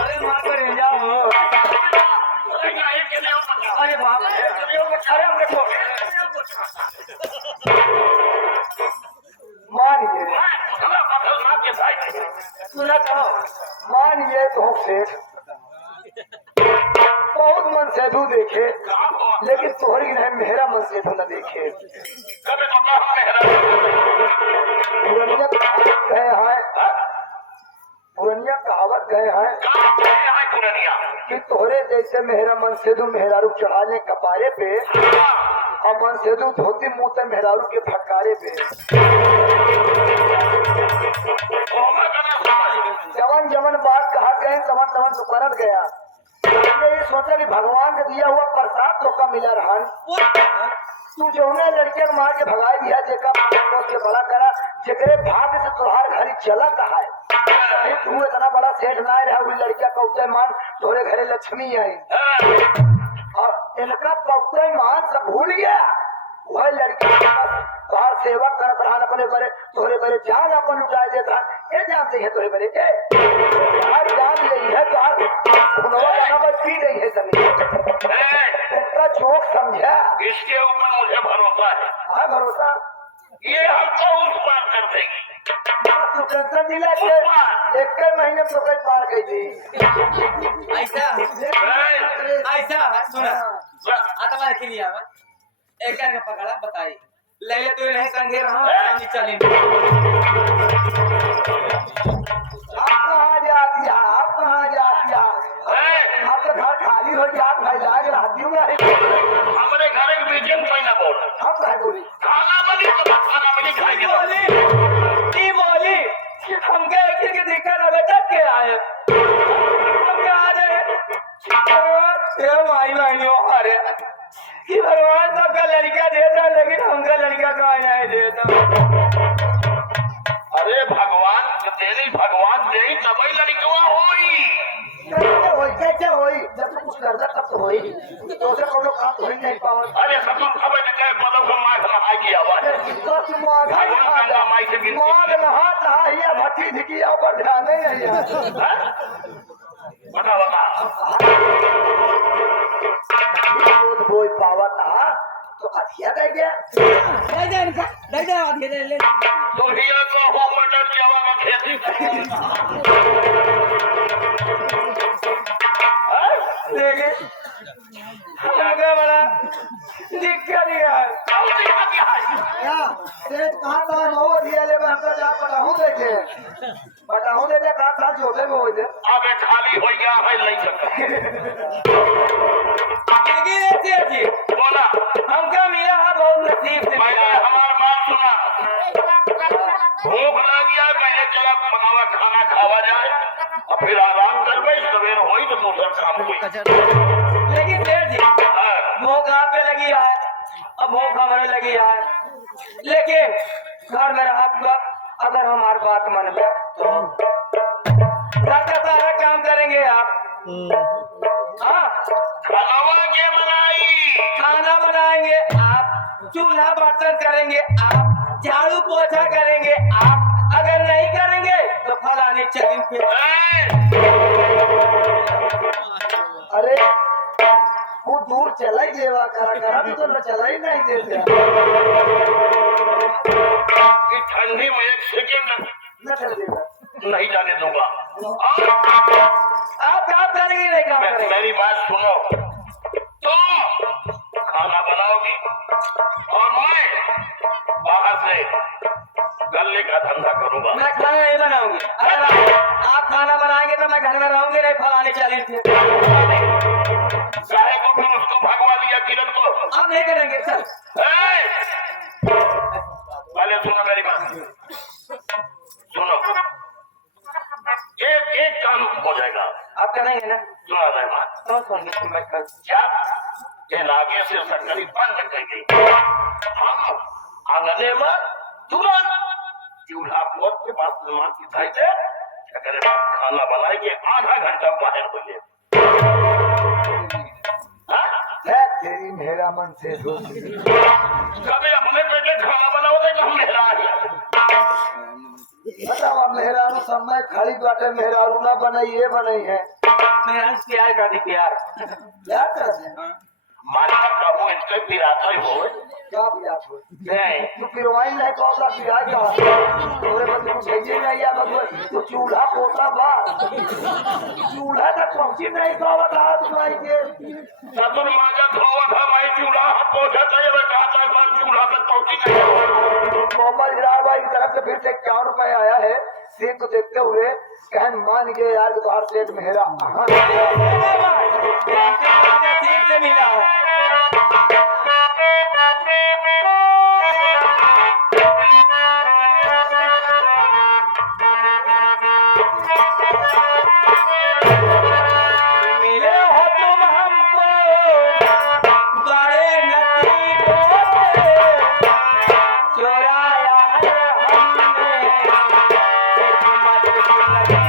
अरे मार कर जाओ। अरे बाप रे, मानिए तो सेठ बहुत मन सेधु देखे लेकिन तोहरी नहीं मेहरा मन सेधु न देखे। पुरनिया कहावत गए हैं कि तोहरे जैसे मेहरा मन सेधु मेहरारू चढ़ा ले कपारे पे और मन सेधु धोती मुंह से मेहरारू के फटकारे पे। जवन जवन बात कहा गए तवन तवन तो करत गया। ये सोचा कि भगवान का दिया हुआ प्रसाद तो का मिला रहा तू जो उन्हें लड़के मार के भगाई दिया जेका के बड़ा करा जेकरे भाग्य से तुहार घरी चला है। तू इतना बड़ा सेठ ना रहा हुई लड़किया कौते मान तोरे घरे लक्ष्मी आई और इनका कौते मान सब भूल गया। वह लड़की बाहर सेवा करत रहा अपने बड़े तोरे बड़े जान अपन उठाए देता ये जानते हैं तोरे बड़े के जान यही है पी गई है जमीन इनका चौक समझा। इसके ऊपर मुझे भरोसा है। हाँ भरोसा ये हमको उस पार कर देगी। तू टेंशन दिला के एक महीने तो कई पार गई थी। ऐसा सुना आता के लिए एक का पकड़ा बताई ले तो रहे संगे रहा चली आप कहाँ जा दिया आपका घर खाली हो गया भाई लाग रहती हूँ हमारे घर एक मीटिंग महीना बोल आप कहा बोली खाना बनी तो खाना बनी खाएंगे बोली हमके एक के देखा ना बेटा के आए हम आ जाए माई बहनियों अरे कि भगवान सबका लड़का देता लेकिन हमका लड़का कहाँ जाए देता। अरे भगवान तेरी भगवान दे तभी लड़कियां होई कैसे होई जब तू कुछ करता तब तो होई दूसरे को लोग काम हो नहीं पाओ। अरे सब खबर न गए पदों को मार नहा की आवाज मार नहाता है भट्टी धिकी ऊपर ध्यान नहीं है बता बता बोल पावा था तो अधिया दे गया दुनिया को हो मटर चावा का खेती देखे हमका बड़ा दिक्कत सेठ कहाँ था हो दिया ले हमका जा पटाहू देखे पटाहू देखे कहाँ था जोते में हो जाए अबे खाली हो गया है नहीं सकता बोला हमका मिला है बहुत नसीब से मैंने हमारी बात सुना भूख लगी है पहले चला बनावा खाना खावा जाए और फिर आराम कर भाई सवेर हो तो दूसरा काम हुई। लेकिन सेठ जी भूख आप पे लगी है अब भूख हमारे लगी है लेकिन घर में आपका अगर हमारी बात मन गया तो घर का सारा काम करेंगे आप। हाँ खाना बनाएंगे आप चूल्हा बर्तन करेंगे आप झाड़ू पोछा करेंगे आप अगर नहीं करेंगे तो फलाने चलिन फिर। अरे वो दूर चला ही देवा करा तो न चला ही नहीं देते ठंडी में एक सेकेंड न चल देगा नहीं जाने दूंगा। आप क्या करेंगे नहीं काम करेंगे। मेरी बात सुनो तुम खाना बनाओगी और मैं बाहर से गल्ले का धंधा करूंगा। मैं खाना नहीं बनाऊंगी अगर आप खाना बनाएंगे तो मैं घर में रहूंगी नहीं फलाने चलिन फिर। चाहे को फिर उसको भगवा दिया किरण को अब नहीं करेंगे सर। पहले सुनो मेरी बात सुनो एक काम हो जाएगा आप करेंगे ना सुना रहे बात तो मैं कर जब ये लागे से सरकारी बंद कर गई हम आंगने में तुरंत चूल्हा पोत के पास निर्माण की थाई से खाना बनाए के आधा घंटा बाहर हो गए तेरी मेरा मन से कभी अपने पेटे खा समय खड़ी बाटे मेहरारू ना बनई ये बनई है मेरा प्यार का दी प्यार क्या करते हैं माना प्रभु इनके पिराता ही हो क्या बियाह हो नहीं तू पिरवाई नहीं कौला बियाह का तोरे बंदे को भेजे नहीं या बबुआ तू चूल्हा पोता बा चूल्हा तक पहुंची नहीं कौला हाथ माई के सतुर माजा धोवा था भाई चूल्हा पोछा था ये कहा था पर चूल्हा तक पहुंची नहीं मोहम्मद इजरार भाई की तरफ से फिर से 51 रुपए आया है सीन को देखते हुए कहन मान गए यार तो बाहर सेठ मेहरा नसीब से मिला है मिले हो तुम हमको बड़े नसीबों से चुराया है हमने हिकमत की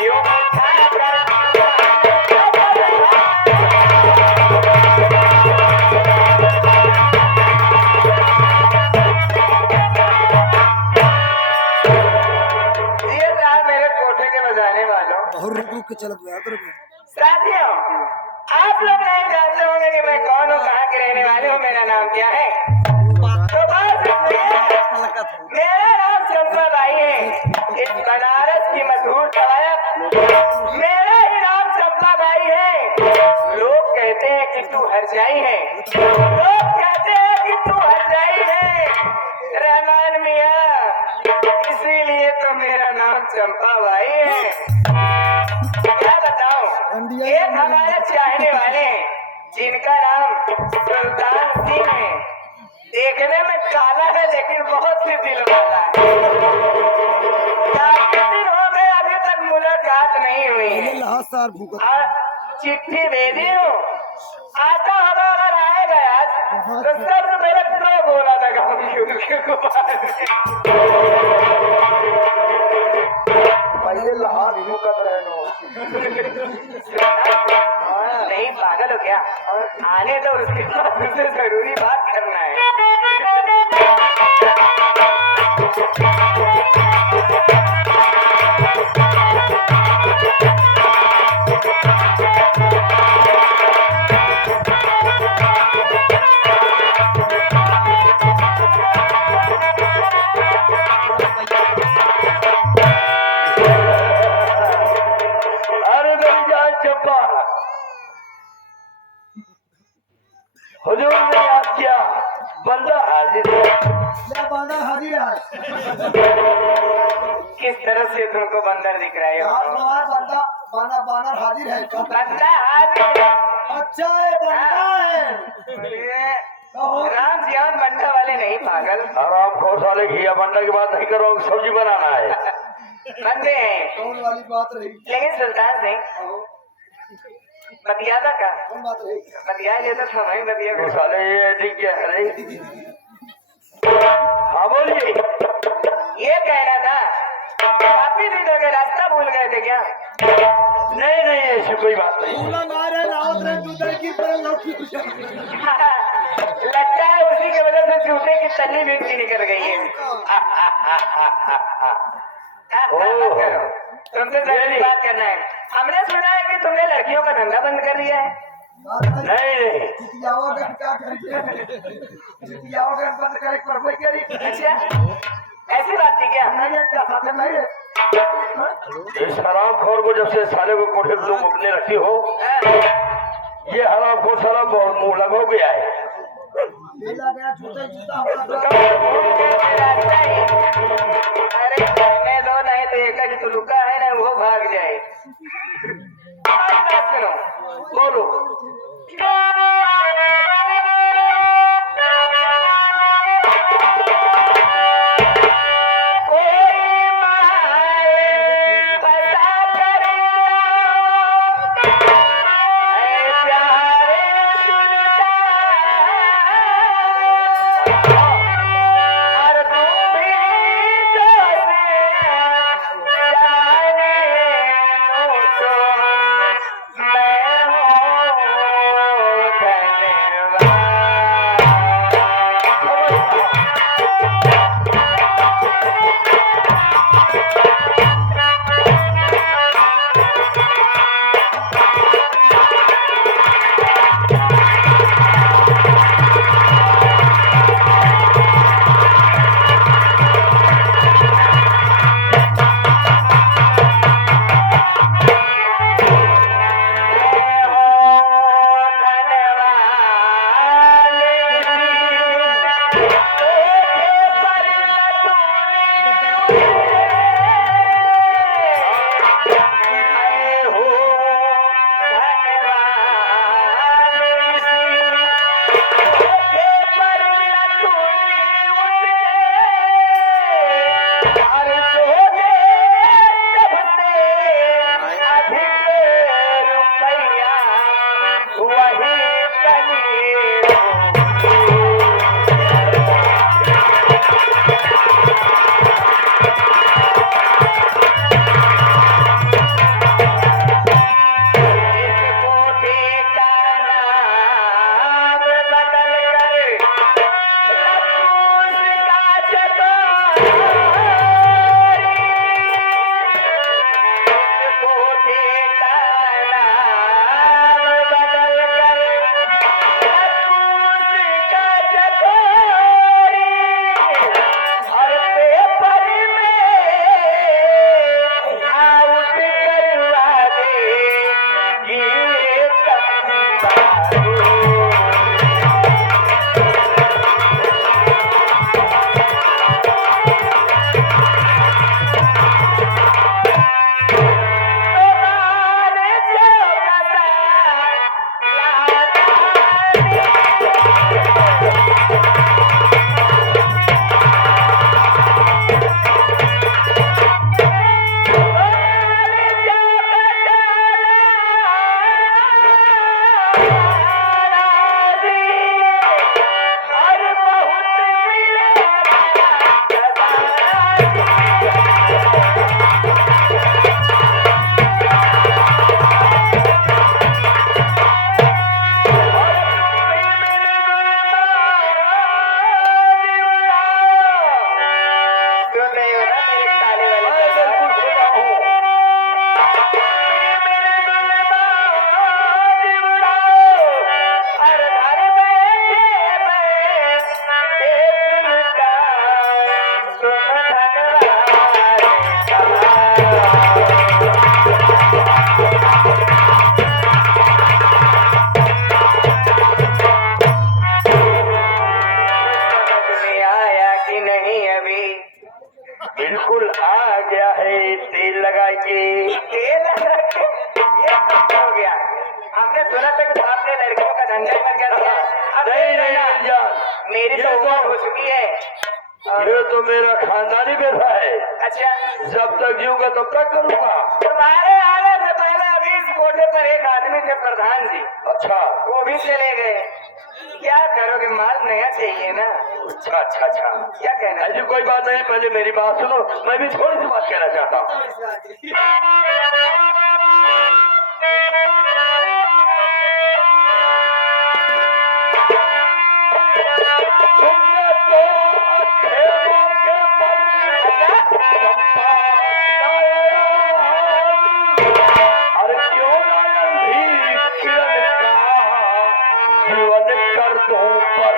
यूं उठाकर ये था मेरे कोठे के बजाने वालों। बहुत रुक के चलत गया तो साथियों, आप लोग नहीं जानते होंगे कि मैं कौन हूँ, कहाँ के रहने वाले हूँ, मेरा नाम क्या है। तो बस मेरा नाम चंपा बाई है। इस बनारस की मशहूर गायक मेरा ही नाम चंपा बाई है। लोग कहते हैं कि तू हरजाई है, लोग कहते हैं कि तू हरजाई है रहमान मियाँ, इसीलिए तो मेरा नाम चंपा बाई है। क्या बताऊं, एक हमारे चाहने वाले जिनका नाम सुल्तान सिंह है, देखने में काला है लेकिन बहुत ही दिल वाला है। काफी दिन हो गए अभी तक मुलाकात नहीं हुई है और चिट्ठी भेजी हूँ। आता हवा अगर आएगा यार तो सबसे पहले प्रो बोला था गाँव के कुमार पहले लहास भूकत रहनो। नहीं पागल हो क्या, आने तो उसके बाद उससे जरूरी बात करना है। अरे मेरी जान चंपा, हुजूर ने याद किया, बंदा हाजिर है। बांधा हाजिर है। किस तरह से तुमको बंदर दिख रहा है? बंदा बाना बानर हाजिर है। बंदा हाजिर है। अच्छा है, बंदा है। ये राम जियान बंदा वाले नहीं पागल, आराम खोर साले घिया बंदा की बात नहीं कर रहा हूँ, सब्जी बनाना है। बंदे हैं। कौन वाली बात रही? लेकिन सुल्तान सिंह बतियादा का कौन बात रही? बतिया लेता था, मैं बतिया तो साले ये ठीक क्या है रे? हाँ बोलिए। ये कहना था, काफी दिन हो गए, रास्ता भूल गए थे क्या? नहीं नहीं ऐसी कोई बात नहीं। लगता है उसी की वजह से जूते की तली भी निकल गई है। तुमसे जरूरी बात करना है। हमने सुना है कि तुमने लड़कियों का धंधा बंद कर दिया है। नहीं नहीं बंद करे पर कोई करी। अच्छा, ऐसी बात थी क्या? इस हरामखोर को जब से साले को कोठे पे तुम अपने रखी हो, ये हरामखोर साला बहुत मुंह लग हो गया है। अरे कहने दो, नहीं तो एक जो लुका है ना वो भाग जाए। बात सुनो, बोलो। ठिकाना बदल कर उसका चकोरी और पेपर में आउट करवा दे ये तंबाकू। बिल्कुल आ गया है तेल लगा के। तेल लगा के ये सब हो गया। हमने सुना था कि आपने लड़कियों का धंधा कर दिया। अब नहीं जान, मेरी तो उम्र हो चुकी है। ये तो मेरा खानदानी पेशा है। अच्छा, जब तक जीऊंगा तब तक करूंगा। तुम्हारे आने से पहले अभी इस कोटे पर एक आदमी थे प्रधान जी। अच्छा, वो भी चले गए। क्या करोगे, माल नया चाहिए ना। अच्छा अच्छा अच्छा, क्या कहना? ऐसी कोई बात नहीं, पहले मेरी बात सुनो। मैं भी थोड़ी सी बात कहना चाहता हूँ। तुमने तो अच्छे मौके पर चंपा लाया। अरे क्यों लाया भी किरण का जीवन कर दूं पर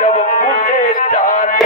जब मुझे डाले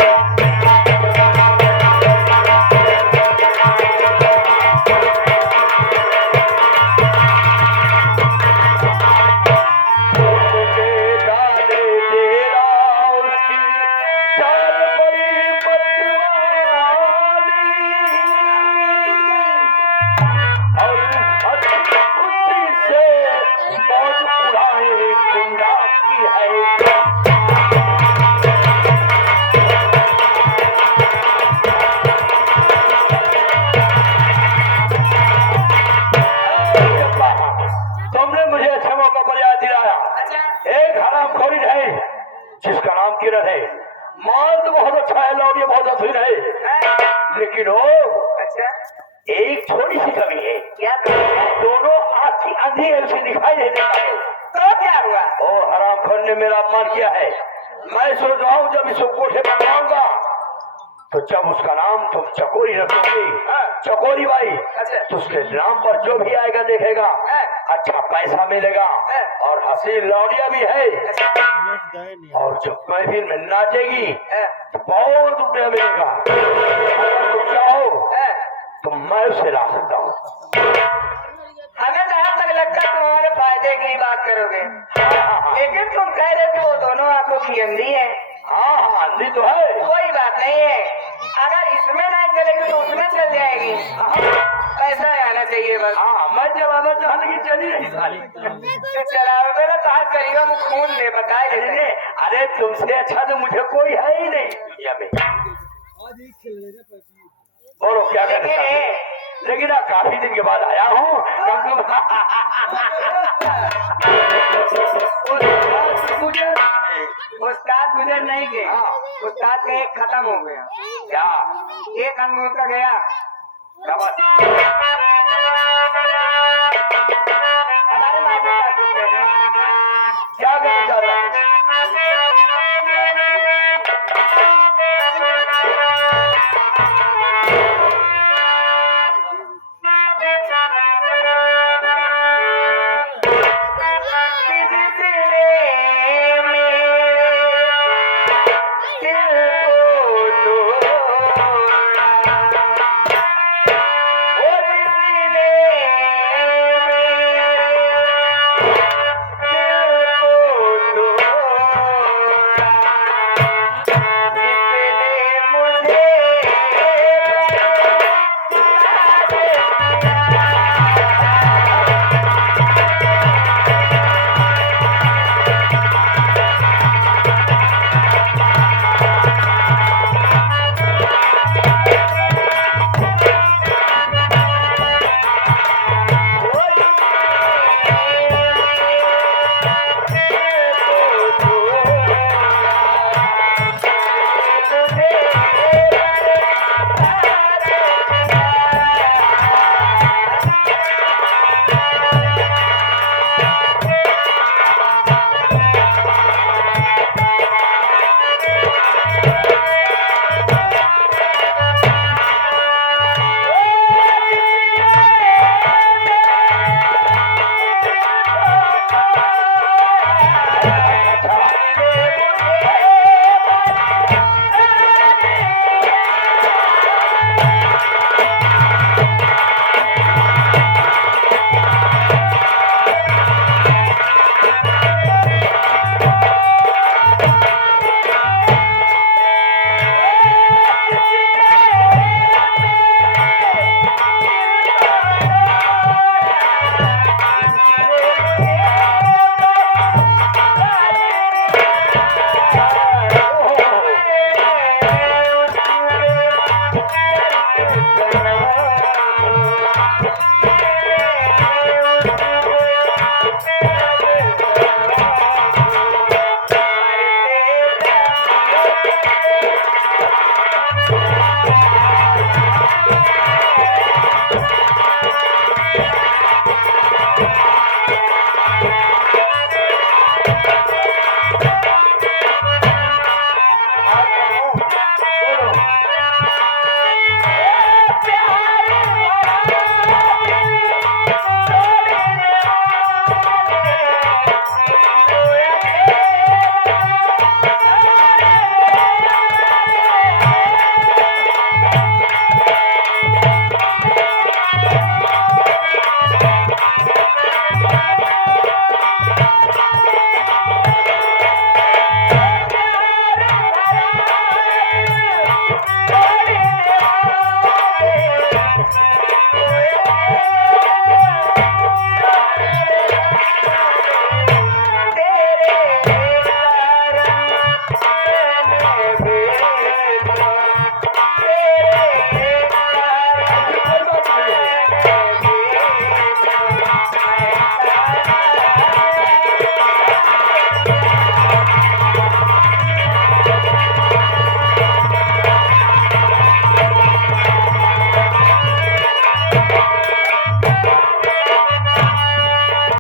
जिसका नाम किरण है। माल तो बहुत अच्छा है, लौड़िया बहुत अधूर है, लेकिन वो अच्छा, एक थोड़ी सी कमी है। क्या कमी? दोनों आंखें अंधी है, उसे दिखाई नहीं देता है। तो क्या हुआ? ओ हरामखोर ने मेरा अपमान किया है। मैं सोच रहा हूँ जब इसको कोठे बनवाऊंगा तो जब उसका नाम तुम चकोरी रखोगी, चकोरी बाई, तो उसके नाम पर जो भी आएगा देखेगा अच्छा पैसा मिलेगा और हंसी लौड़िया भी है। और जब महफिल में नाचेगी तो बहुत रुपया मिलेगा। अगर तुम चाहो तो मैं उसे ला सकता हूँ। हमें जहाँ तक लगता है तुम्हारे फायदे की बात करोगे, लेकिन तुम कह रहे थे वो दोनों आंखों की अंधी है। हाँ हाँ, अंधी तो है। कोई बात नहीं है, अगर इसमें नहीं चलेगी तो उसमें चल जाएगी। ऐसा आना चाहिए बस। हाँ मैं जब आना चाहने की चली रही साली। तो चलावे में कहा करेगा वो खून दे बताए अरे अरे तुमसे अच्छा तो मुझे कोई है ही नहीं दुनिया में। बोलो क्या करना है? लेकिन आप काफी दिन के बाद आया हूँ उस्ताद गुजर नहीं गए, उस्ताद का एक खत्म हो गया। क्या एक अंग उनका गया। क्या बात? हमारे मास्टर